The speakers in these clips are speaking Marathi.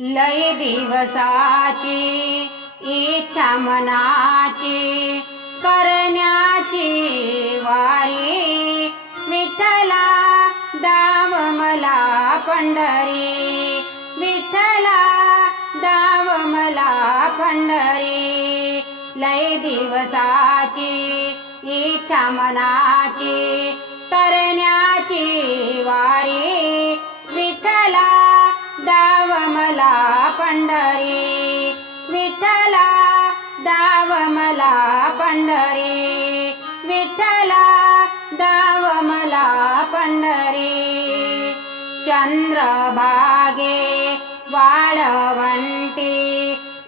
लय दिवसाची इच्छा मनाची करण्याची वारी, विठ्ठला दाव मला पंढरी, विठ्ठला दाव मला पंढरी। लय दिवसाची इच्छा मनाची करण्याची वारी, विठ्ठला दाव मला पंढरी, विठ्ठला दाव मला पंढरी, विठ्ठला दाव मला पंढरी। चंद्रभागे वाळवंटी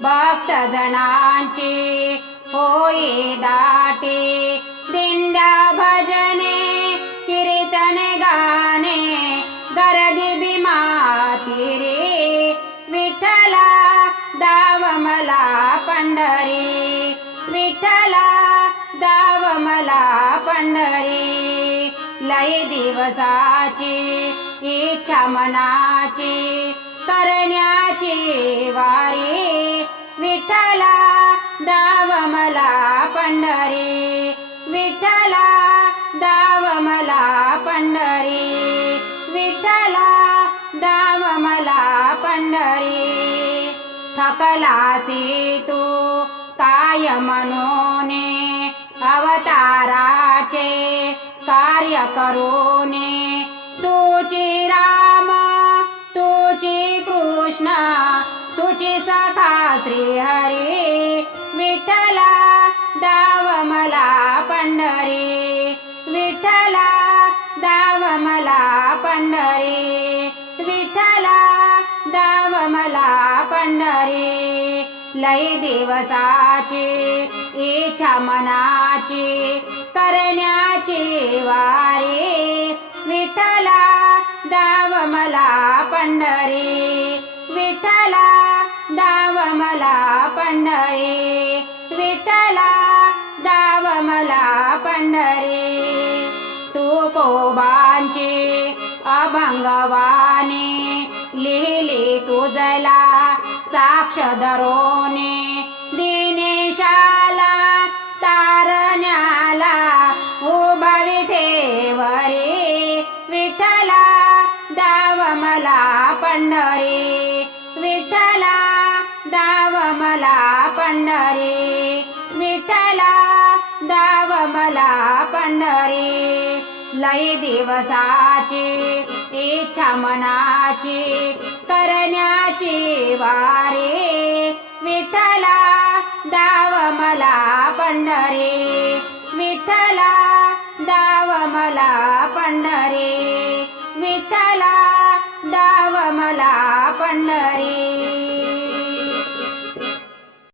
भक्तजनांची होई दाटी, दिंड्या भजने कीर्तन गाणे गर्दी भीमाती रे, विठ्ठला दाव मला पंढरी, विठ्ठला दाव मला पंढरी। लय दिवसाची इच्छा मनाची करण्याची वारी, विठ्ठला दाव मला पंढरी, विठ्ठला दाव मला पंढरी, विठ्ठला दाव मला पंढरी। थकलासी तू काय मनोने अवताराचे कार्य करूने, तुझी राम तुझी कृष्ण तुझी सखा श्री हरी, विठ्ठला दाव मला पंढरी, विठ्ठला दाव मला पंढरी, विठ्ठला दाव मला पंढरी। लय दिवसाची इच्छा मनाची करण्याची वारी, विठ्ठला दाव मला पंढरी, विठ्ठला दाव मला पंढरी, विठ्ठला दाव मला पंढरी। तुकोबांची अभंगवाणी लिहिली तुझला साक्ष धरोने, दिनेशाला तारण्याला उभा विठेवरी, विठ्ठला दाव मला पंढरी, विठ्ठला दाव मला पंढरी, विठ्ठला दाव मला पंढरी। लय दिवसाची इच्छा मनाची करण्याची वारी, विठ्ठला दाव मला पंढरी, विठ्ठला दाव मला पंढरी, विठ्ठला दाव मला पंढरी।